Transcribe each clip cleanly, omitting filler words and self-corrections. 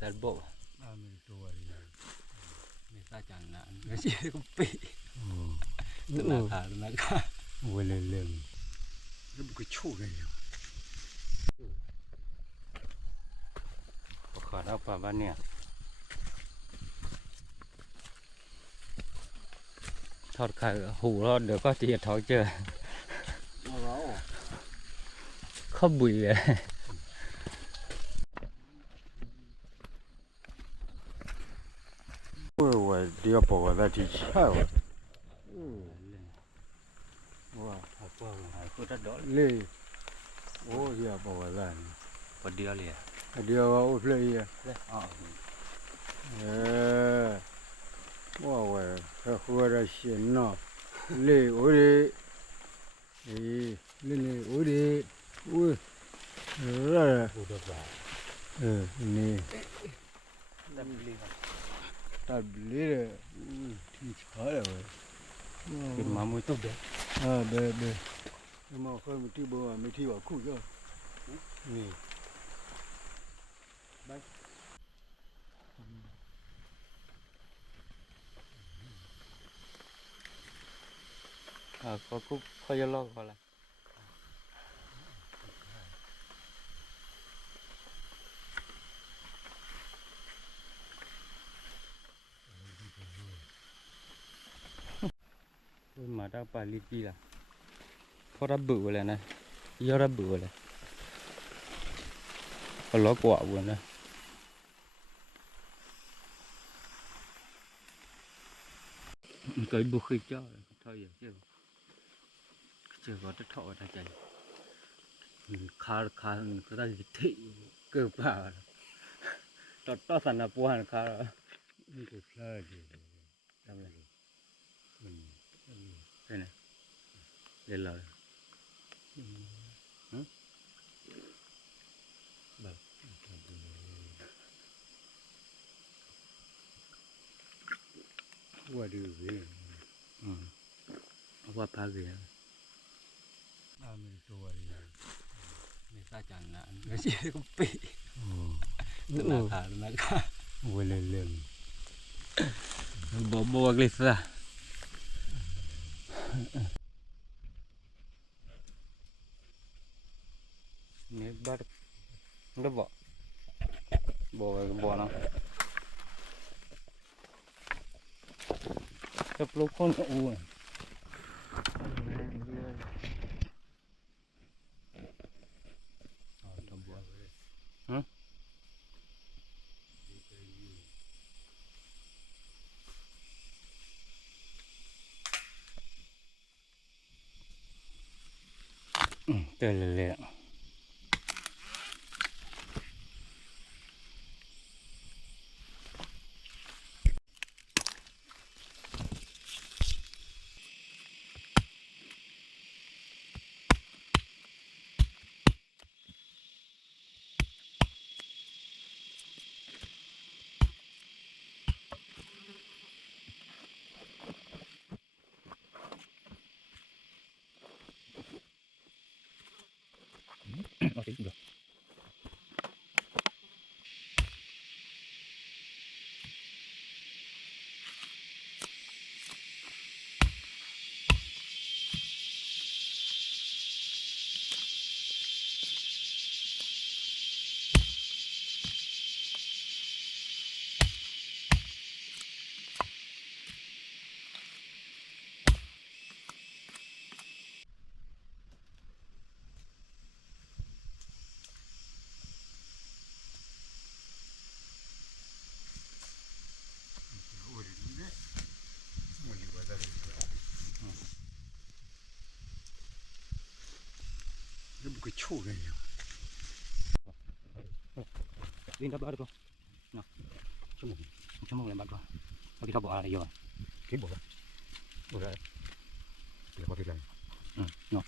tal bo Ame tuari. mi sa chan na nó chỉ có bị nó khá Wele lem. Nó bị chua này. khó đâu pa ban nè thọt khai hủ nó được có chỉ thọt chưa không bụi Ôi, đi bỏ ra thì sao? wow cô rất đỡ Lê. Ôi, đi bỏ ra. và điều liền Đi vào play à? Wow, cái khu ra xin nó. Lê, ôi đi. Lê, ôi đi. Ui. Rồi. Nè. Ta beli rồi. Thì khó rồi. cái má mũi tốt đấy Bê. Nhưng mà không mình thi bơ mà mình thi vào cụ cho. Nè. Đây. có cúc có gió lo gọi là mà đã bài li chi là có đã bự rồi này gió đã bự rồi có ló quả buồn này cái bự khi cho thôi giờ chưa có cái thọ ra chạy khá cái ta gì thị cơ bà to sản là buồn khá rồi Cái play đi. làm này đây này lên lời Qua đi về. qua phá gì Ame tuari. mi sa chan na nó chỉ có bị nó khá Wele lem. bo glisa nè bắt nó bỏ nó cái lô con u trời lệ được Nó bị chua này. Linh đã bắt được không? Nào, chúng mình làm bắt rồi. Có cái thao bỏ này rồi. Cái bỏ ra. Để có cái này. Nó.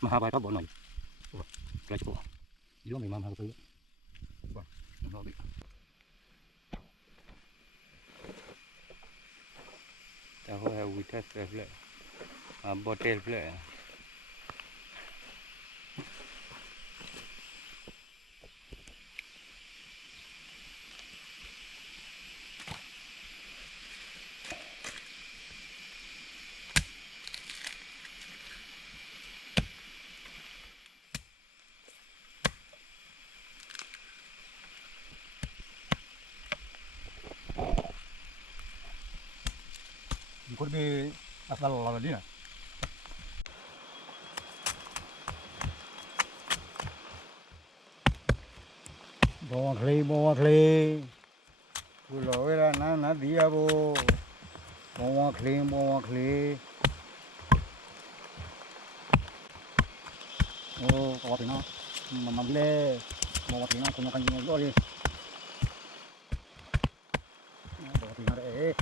Mà hai bài thao bỏ này. Cái chỗ. Dưới mình mang hàng thứ. Nó bị. Ta có hai vị thắt lại. Bottle lại. Có đi asal là đi à. Bò khli. Cứ lỗi ra nó đi à bò. Bò khli. Ô, có thì nó mà lê. Bò thì nó không có nhiều rồi đi. Bò thì nó để.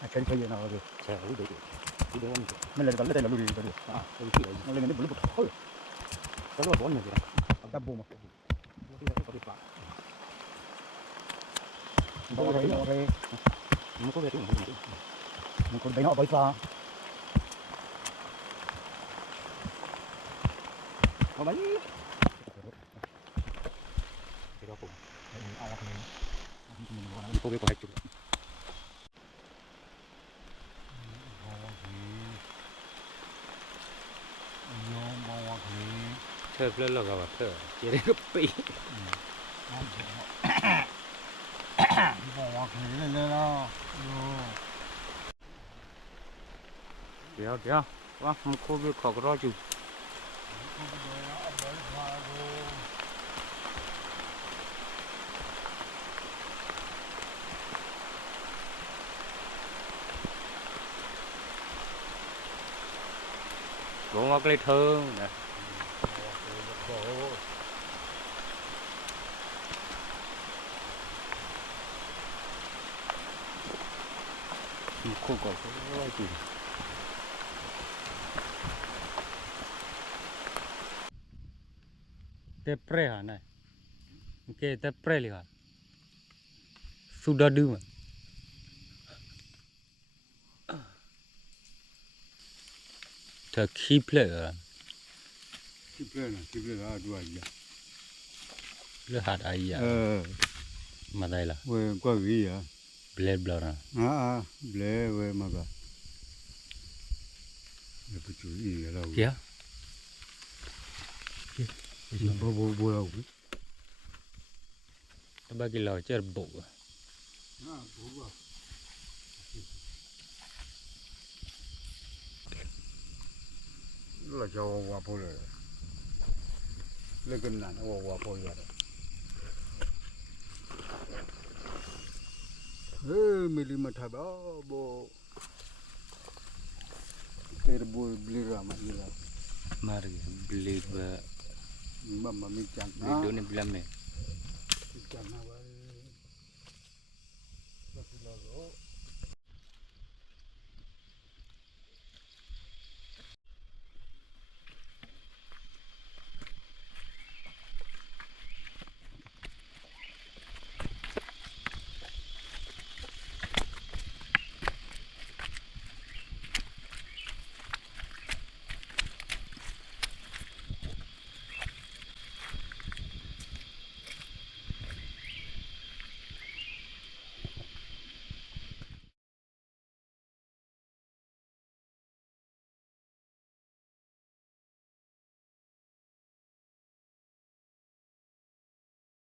À, chơi gì nào rồi. Trời ơi, được. Đi đâu Mình lên là lùi rồi. à, tôi chỉ là Nó lên đến bự thôi. có là bốn người kìa. Đắp bùm. Có bị phá. Bò thế. Không có về tiếng. Mình còn thấy nó bơi xa. Có bánh. Thì đó cũng. Cô biết có hết chục. Thơ lên là gặp thơ. Chỉ đến cái bị. Bò khỉ lên đó. Đéo. Quá, không có biết có cái đó chứ. Có ngọc lấy thơ nè. Không có cái gì. Tepre hả này. Cái tepre liền hả. Sudah đưa mà. Thơ khí plệ à. Chip lên là đuổi gì. Lỡ hạt ai à. Mà đây là. Quê qua gì à? Blade blur à. Ble quê mà cả. Nó cứ chú ý là đâu. Kìa. Bố đâu. Tao ba cái lò chơi bộ. Bố à. Là cho qua phố rồi. Lấy cái này nó qua phố rồi. Mình mà thà đó bộ. Cái bộ beli ramai je lah. Mari beli Mama mi chẳng. beli dua ni bilang ni.